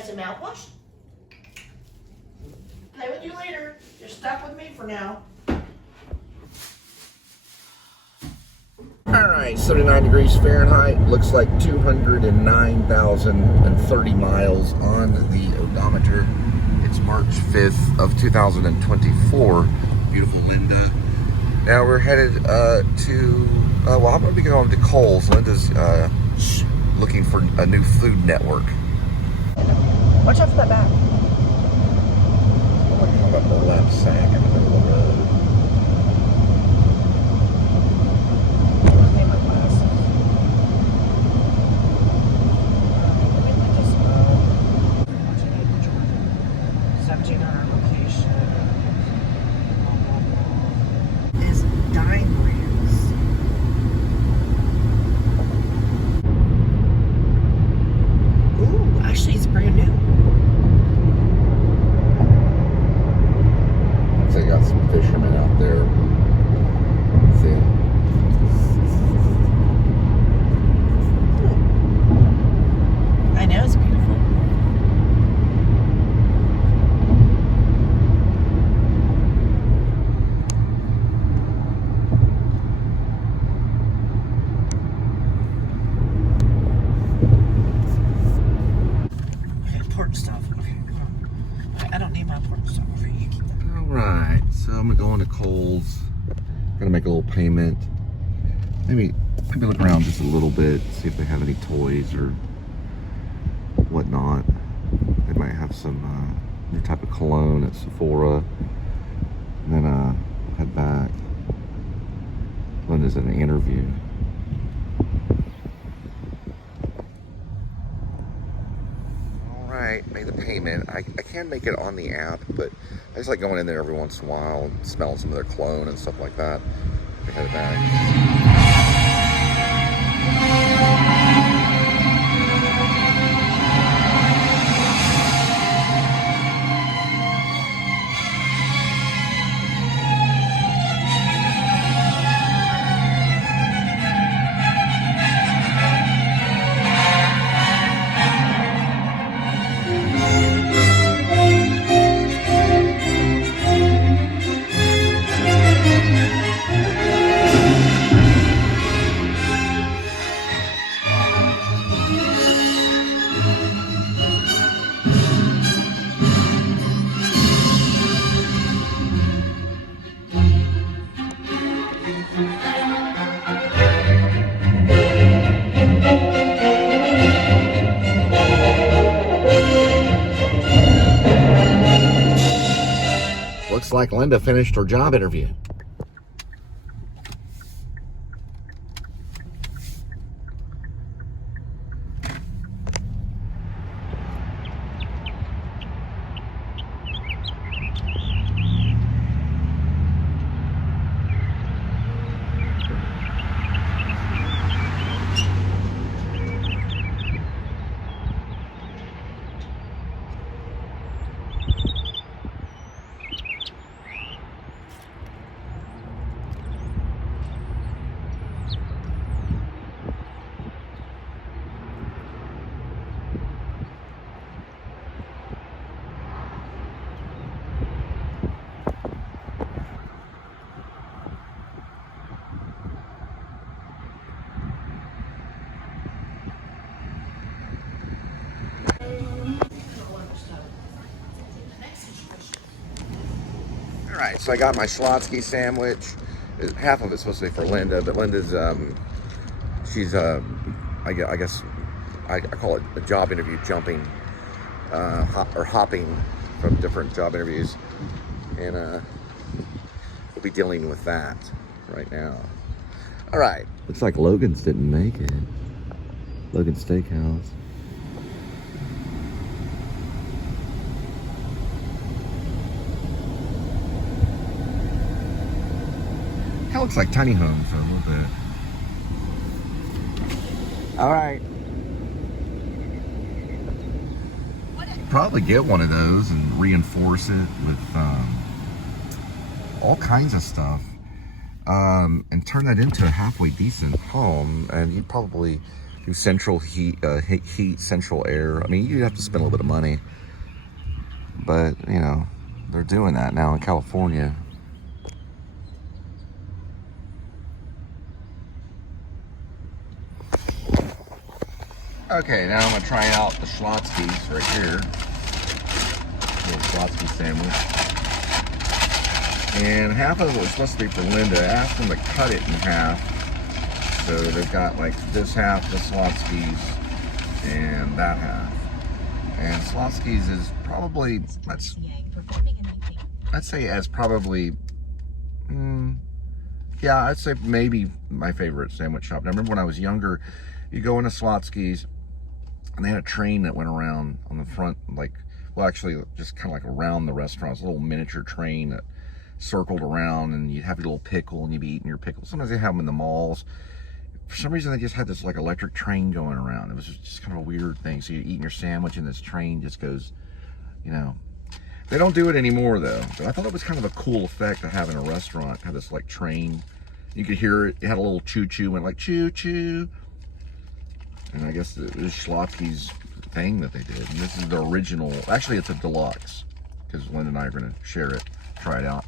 guys some mouthwash. Play with you later. You're stuck with me for now. All right, 79 degrees Fahrenheit. Looks like 209,030 miles on the odometer. It's March 5th of 2024. Beautiful Linda. Now we're headed to, well, I'm going to be going to Cole's. Linda's looking for a new food network. Watch out for that back. What about the left sack in the middle of the road? I need my glasses. Let me put this on. 1700 location. Is Dine Brands. Ooh, actually it's brand new. They got some fishermen out there. See? I know, it's beautiful. Important stuff. Okay, come on. I don't need my important stuff over here. You keep that. All right, so I'm gonna go into Cole's. Gonna make a little payment. Maybe look around just a little bit, see if they have any toys or whatnot. They might have some new type of cologne at Sephora. And then head back. Linda's at an interview. Alright, made the payment. I can make it on the app, but I just like going in there every once in a while and smelling some of their cologne and stuff like that. I head back. Looks like Linda finished her job interview. Alright, so I got my Scholtzsky sandwich. Half of it's supposed to be for Linda, but Linda's, she's, I guess, I call it a job interview jumping, or hopping from different job interviews. And we'll be dealing with that right now. Alright. Looks like Logan's didn't make it. Logan's Steakhouse. Kind of looks like tiny homes a little bit. All right. Probably get one of those and reinforce it with all kinds of stuff, and turn that into a halfway decent home. And you'd probably do central heat, central air. I mean, you have to spend a little bit of money, but you know, they're doing that now in California. Okay, now I'm gonna try out the Scholtzskys right here. Little Scholtzsky sandwich. And half of it was supposed to be for Linda. I asked them to cut it in half. So they've got like this half, the Scholtzskys, and that half. And Scholtzsky's is probably, I'd say as probably, yeah, I'd say maybe my favorite sandwich shop. Now, I remember when I was younger, you go into Scholtzsky's, and they had a train that went around on the front, like, well, actually, just kind of like around the restaurant. It's a little miniature train that circled around, and you'd have your little pickle, and you'd be eating your pickle. Sometimes they have them in the malls. For some reason, they just had this like electric train going around. It was just kind of a weird thing. So you're eating your sandwich, and this train just goes, you know. They don't do it anymore, though. But I thought it was kind of a cool effect to have in a restaurant. Have this like train. You could hear it. It had a little choo-choo, went like choo-choo. And I guess it was Scholtzsky's thing that they did. And this is the original. Actually, it's a deluxe, because Linda and I are going to share it, try it out.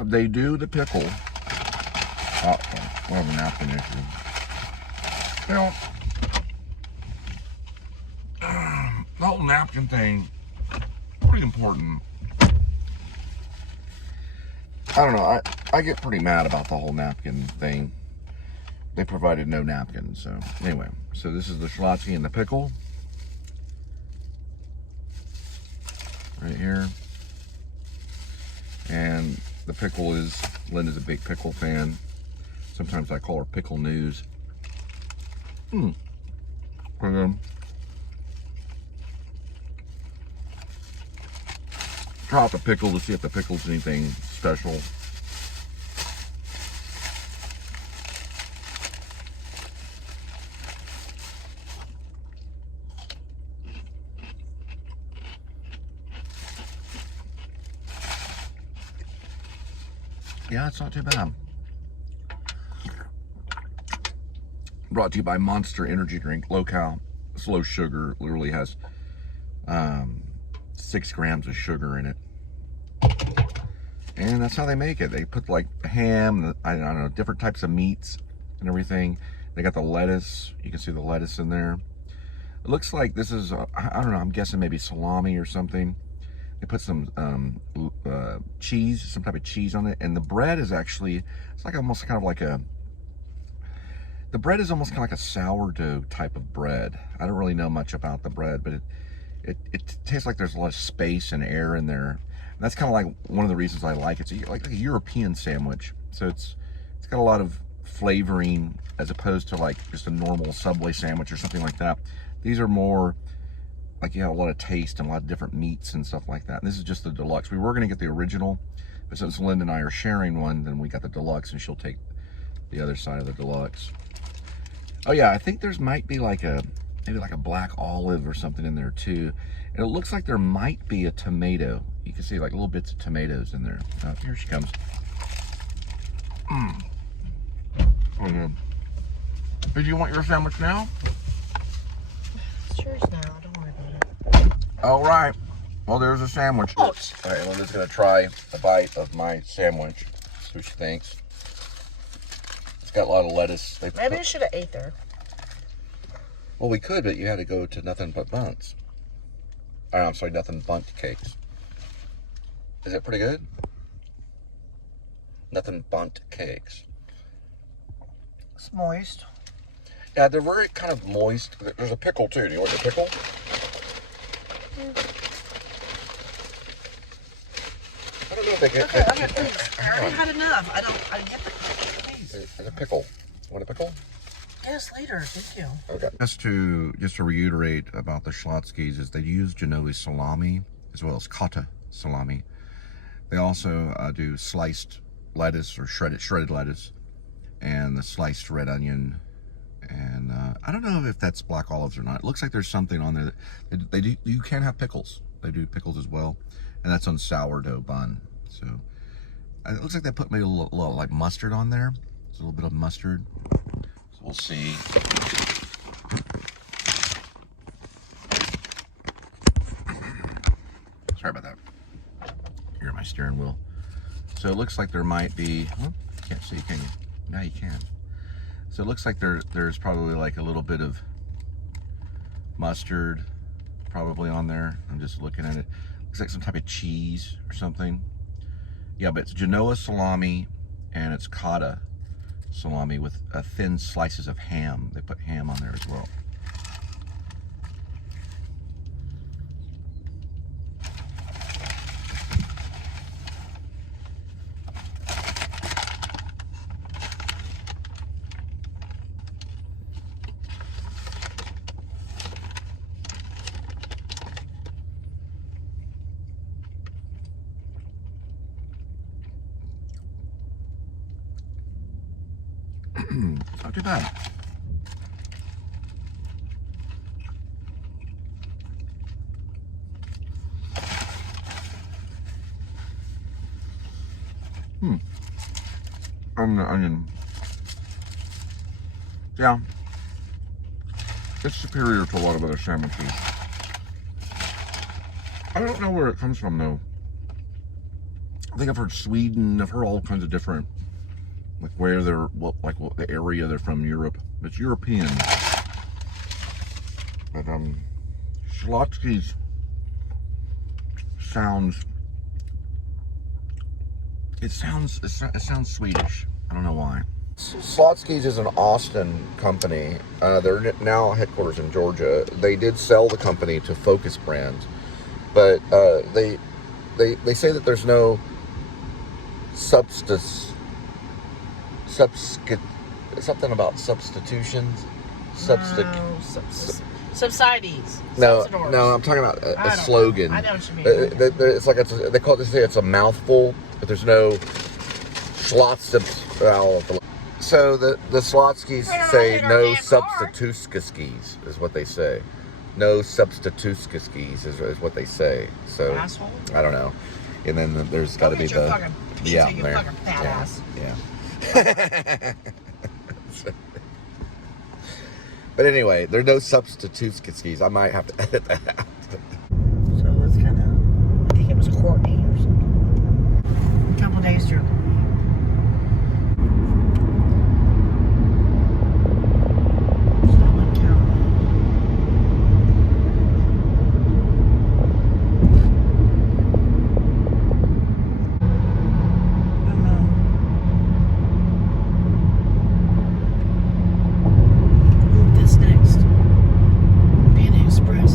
They do the pickle. Oh, we have a napkin issue. You know, the whole napkin thing, pretty important. I don't know, I get pretty mad about the whole napkin thing. They provided no napkins, so anyway. So this is the Scholtzsky and the pickle. Right here. And the pickle is, Linda's a big pickle fan. Sometimes I call her Pickle News. Pretty good. Try out the pickle to see if the pickle's anything special. Yeah, it's not too bad. Brought to you by Monster Energy Drink, low cal, it's low sugar. Literally has 6 grams of sugar in it, and that's how they make it. They put like ham, I don't know, different types of meats and everything. They got the lettuce. You can see the lettuce in there. It looks like this is I don't know, I'm guessing maybe salami or something. They put some cheese, some type of cheese on it, and the bread is actually, it's like almost kind of like a, the bread is almost kind of like a sourdough type of bread. I don't really know much about the bread, but it tastes like there's a lot of space and air in there. And that's kind of like one of the reasons I like it. It's like a European sandwich, so it's got a lot of flavoring as opposed to like just a normal Subway sandwich or something like that. These are more like, you have a lot of taste and a lot of different meats and stuff like that. And this is just the deluxe. We were going to get the original, but since Linda and I are sharing one, then we got the deluxe, and she'll take the other side of the deluxe. Oh yeah, I think there's might be like a, maybe like a black olive or something in there too. And it looks like there might be a tomato. You can see like little bits of tomatoes in there. Here she comes. Oh, good. Did you want your sandwich now? It's yours now. Don't worry about it. All right. Well, there's a sandwich. All right, Linda's gonna try a bite of my sandwich. See what she thinks. It's got a lot of lettuce. Maybe you should have ate there. Well, we could, but you had to go to Nothing But Bunts. Oh, I'm sorry, Nothing Bunt Cakes. Is that pretty good? Nothing Bunt Cakes. It's moist. Yeah, they're very kind of moist. There's a pickle too. Do you want the pickle? I don't know if they get. Okay, please. I already had enough. I didn't get the please. There's a pickle. Want a pickle? Yes, later. Thank you. Okay. Just to reiterate about the Scholtzskys is they use Genoese salami as well as cotta salami. They also do sliced lettuce or shredded lettuce and the sliced red onion. And I don't know if that's black olives or not. It looks like there's something on there that they do. You can have pickles. they do pickles as well, and that's on sourdough bun. So it looks like they put maybe a little like mustard on there. It's a little bit of mustard. So we'll see. Sorry about that. Here, my steering wheel. So it looks like there might be. Well, can't see, can you? Now you can. So it looks like there's probably like a little bit of mustard probably on there. I'm just looking at it. Looks like some type of cheese or something. Yeah, but it's Genoa salami and it's cotta salami with thin slices of ham. They put ham on there as well. It's not too bad. On the onion. Yeah. It's superior to a lot of other sandwiches. I don't know where it comes from though. I think I've heard Sweden, I've heard all kinds of different, like where they're, what the area they're from, Europe. It's European. But Scholtzsky's sounds, it sounds Swedish. I don't know why. Scholtzsky's is an Austin company. They're now headquarters in Georgia. They did sell the company to Focus Brands, but they say that there's no something about substitutions. Subsidies. No, I'm talking about a slogan. I know what you mean. It's like they call it. They say it's a mouthful, but there's no Schlotz. So the Scholtzskys say no substitutskis is what they say. No substitutskis is what they say. So asshole? I don't know. And then there's got to be the pizza, you fucking fat ass. Yeah. But anyway, there's no substitutskis. I might have to edit that out. So let's kind of. I think it was Courtney or something. A couple days ago. Express.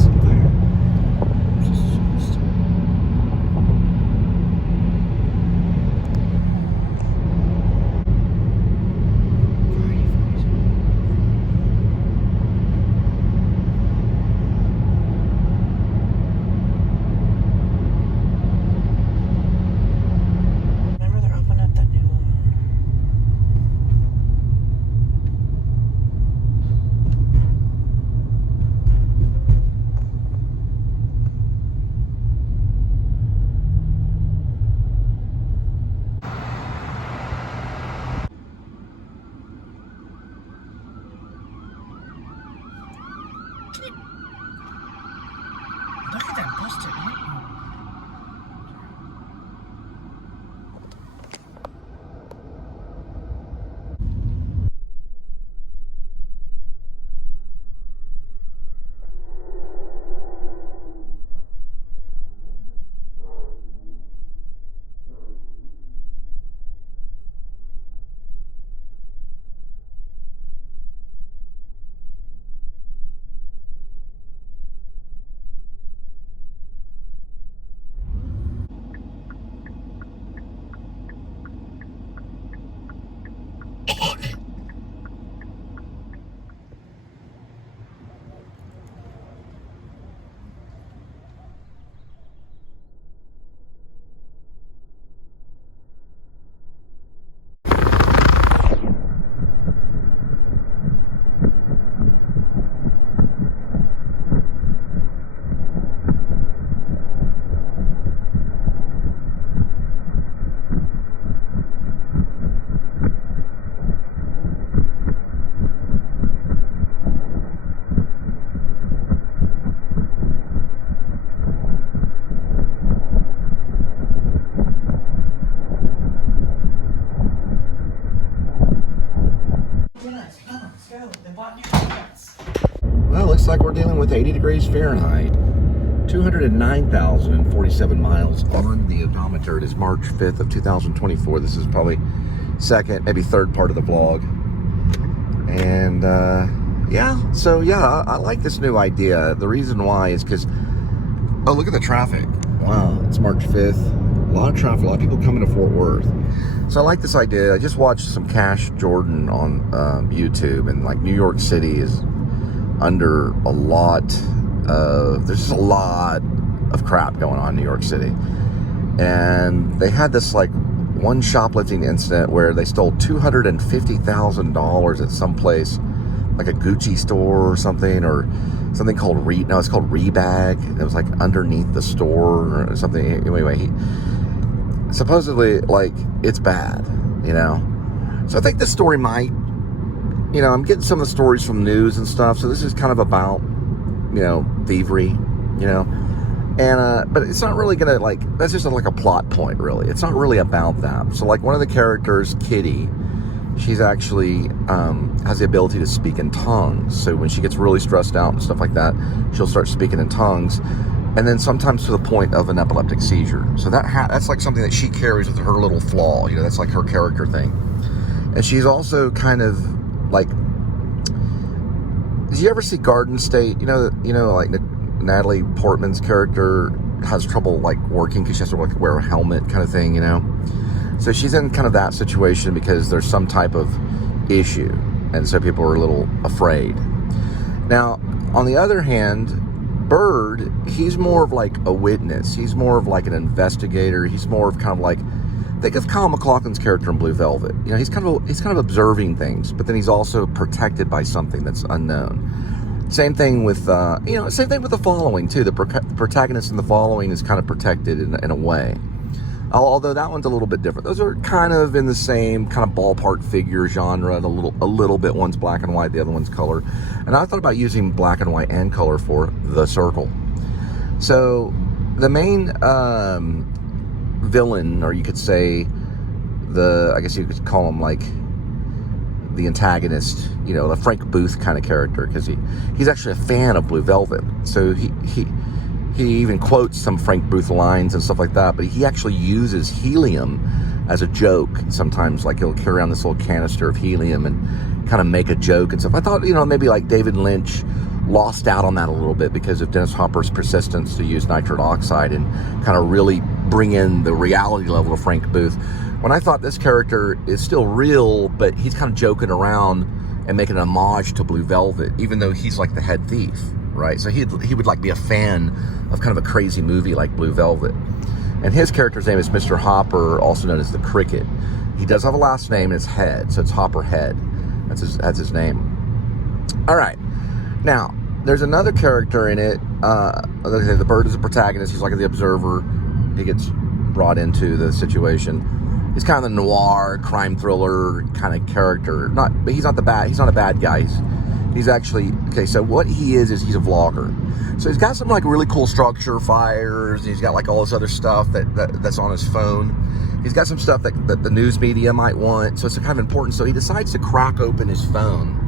with 80 degrees Fahrenheit, 209,047 miles on the odometer. It is March 5th of 2024. This is probably second, maybe third part of the vlog. And I like this new idea. The reason why is because, oh, look at the traffic. Wow, it's March 5th. A lot of traffic, a lot of people coming to Fort Worth. So I like this idea. I just watched some Cash Jordan on YouTube, and like New York City is under a lot of, there's just a lot of crap going on in New York City. And they had this like one shoplifting incident where they stole $250,000 at some place, like a Gucci store or something called it's called Rebag. It was like underneath the store or something. Anyway, supposedly, like, it's bad, you know? So I think this story might, you know, I'm getting some of the stories from news and stuff, so this is kind of about, you know, thievery, you know? And, but it's not really gonna, like, that's just like a plot point, really. It's not really about that. So, like, one of the characters, Kitty, she's actually, has the ability to speak in tongues. So when she gets really stressed out and stuff like that, she'll start speaking in tongues. And then sometimes to the point of an epileptic seizure. So that's like something that she carries with her little flaw. You know, that's like her character thing. And she's also kind of like, did you ever see Garden State? You know, like Natalie Portman's character has trouble like working because she has to like wear a helmet kind of thing, you know? So she's in kind of that situation because there's some type of issue. And so people are a little afraid. Now, on the other hand, Bird, he's more of like a witness. He's more of like an investigator. He's more of kind of like, think of Kyle MacLachlan's character in Blue Velvet. You know, he's kind of observing things, but then he's also protected by something that's unknown. Same thing with same thing with The Following too. The protagonist in The Following is kind of protected in a way. Although that one's a little bit different. Those are kind of in the same kind of ballpark figure genre, a little bit. One's black and white, the other one's color. And I thought about using black and white and color for The Circle. So the main villain, or you could say I guess you could call him like the antagonist, you know, the Frank Booth kind of character, because he's actually a fan of Blue Velvet. So he even quotes some Frank Booth lines and stuff like that, but he actually uses helium as a joke. Sometimes, like, he'll carry around this little canister of helium and kind of make a joke and stuff. I thought, you know, maybe like David Lynch lost out on that a little bit because of Dennis Hopper's persistence to use nitrous oxide and kind of really bring in the reality level of Frank Booth. When I thought this character is still real, but he's kind of joking around and making an homage to Blue Velvet, even though he's like the head thief. Right, so he would like be a fan of kind of a crazy movie like Blue Velvet. And his character's name is Mr. Hopper, also known as the Cricket. He does have a last name, and it's Head, so it's Hopper Head. That's his name. All right, now there's another character in it. The Bird is a protagonist. He's like the observer. He gets brought into the situation. He's kind of the noir crime thriller kind of character. But he's not a bad guy. He's actually, okay, so what he is he's a vlogger. So he's got some like really cool structure fires. He's got like all this other stuff that's on his phone. He's got some stuff that the news media might want. So it's kind of important. So he decides to crack open his phone.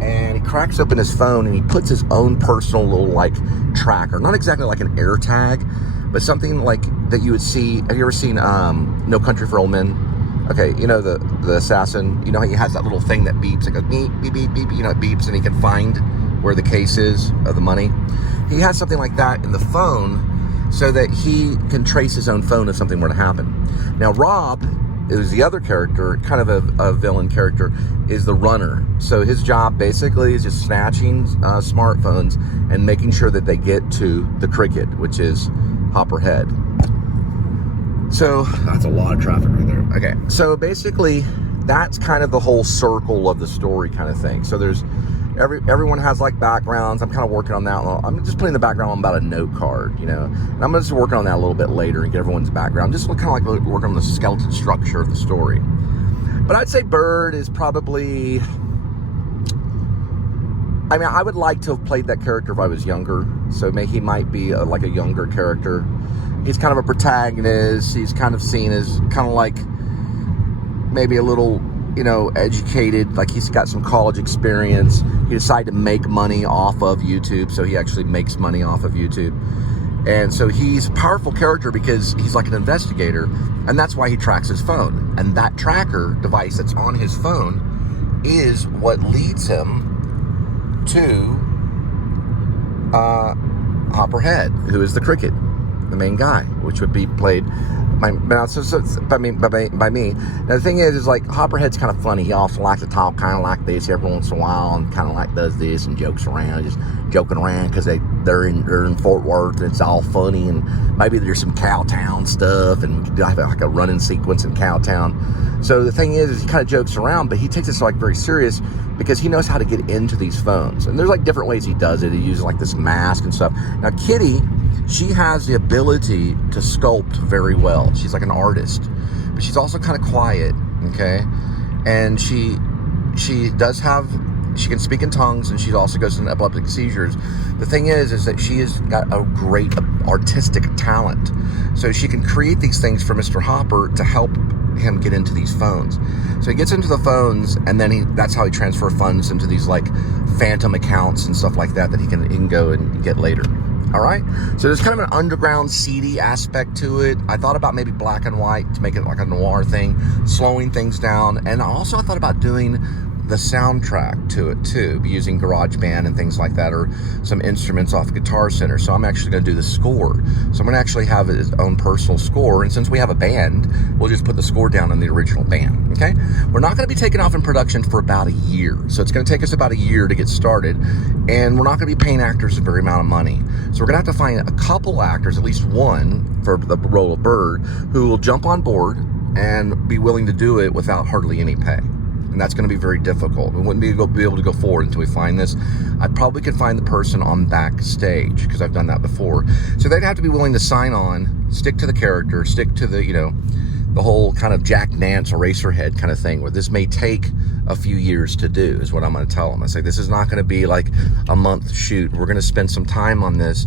And he cracks open his phone and he puts his own personal little like tracker. Not exactly like an air tag, but something like that you would see. Have you ever seen No Country for Old Men? Okay, you know the assassin, you know, he has that little thing that beeps, it goes beep, beep, beep, beep, you know, it beeps, and he can find where the case is of the money. He has something like that in the phone so that he can trace his own phone if something were to happen. Now, Rob is the other character, kind of a villain character, is the runner. So his job basically is just snatching smartphones and making sure that they get to the Cricket, which is Hopper Head. So that's a lot of traffic right there. Okay, so basically that's kind of the whole circle of the story kind of thing. So there's everyone has like backgrounds. I'm kind of working on that. I'm just putting the background on about a note card, you know, and I'm just working on that a little bit later and get everyone's background. Just kind of like working on the skeleton structure of the story. But I'd say Bird is probably, I mean, I would like to have played that character if I was younger. So he might be like a younger character. He's kind of a protagonist. He's kind of seen as kind of like maybe a little you know, educated, like he's got some college experience. He decided to make money off of YouTube, so he actually makes money off of YouTube. And so he's a powerful character because he's like an investigator, and that's why he tracks his phone. And that tracker device that's on his phone is what leads him to Hopperhead, who is the cricket, the main guy, which would be played by me. Now, the thing is like Hopperhead's kind of funny. He also likes to talk kind of like this every once in a while, and kind of like does this and jokes around, just joking around because they're in Fort Worth and it's all funny, and maybe there's some Cowtown stuff, and we have like a running sequence in Cowtown. So the thing is he kind of jokes around, but he takes this like very serious because he knows how to get into these phones. And there's like different ways he does it. He uses like this mask and stuff. Now Kitty, she has the ability to sculpt very well. She's like an artist, but she's also kind of quiet, okay? And she can speak in tongues, and she also goes into epileptic seizures. The thing is that she has got a great artistic talent. So she can create these things for Mr. Hopper to help him get into these phones. So he gets into the phones, and then that's how he transfers funds into these like phantom accounts and stuff like that he can go and get later. All right, so there's kind of an underground, seedy aspect to it. I thought about maybe black and white to make it like a noir thing, slowing things down. And also I thought about doing the soundtrack to it too, using GarageBand and things like that, or some instruments off Guitar Center. So I'm actually going to do the score. So I'm going to actually have his own personal score. And since we have a band, we'll just put the score down in the original band. Okay, we're not going to be taking off in production for about a year. So it's going to take us about a year to get started. And we're not going to be paying actors a very amount of money. So we're going to have to find a couple actors, at least one for the role of Bird, who will jump on board and be willing to do it without hardly any pay. And that's going to be very difficult. We wouldn't be able to go forward until we find this. I probably could find the person on backstage, because I've done that before. So they'd have to be willing to sign on, stick to the character, stick to the, you know, the whole kind of Jack Nance Eraserhead kind of thing, where this may take a few years to do, is what I'm going to tell them. I say, this is not going to be like a month shoot. We're going to spend some time on this.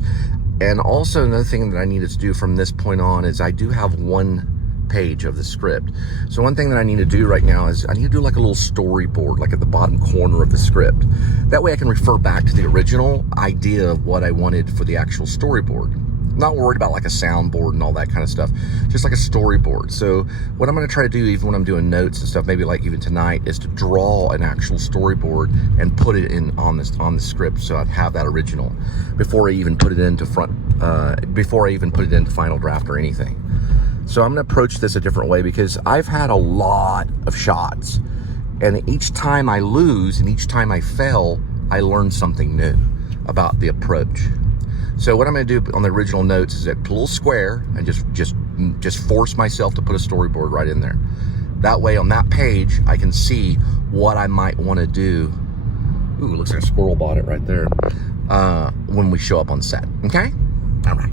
And also another thing that I needed to do from this point on is I do have one page of the script. So one thing that I need to do right now is I need to do like a little storyboard, like at the bottom corner of the script. That way I can refer back to the original idea of what I wanted for the actual storyboard. I'm not worried about like a soundboard and all that kind of stuff, just like a storyboard. So what I'm going to try to do, even when I'm doing notes and stuff, maybe like even tonight, is to draw an actual storyboard and put it in on the script, so I'd have that original before I even put it into final draft or anything. So I'm going to approach this a different way, because I've had a lot of shots, and each time I lose and each time I fail, I learn something new about the approach. So what I'm going to do on the original notes is put a little square and just force myself to put a storyboard right in there. That way on that page, I can see what I might want to do. Ooh, looks like a squirrel bought it right there. When we show up on set. Okay? All right.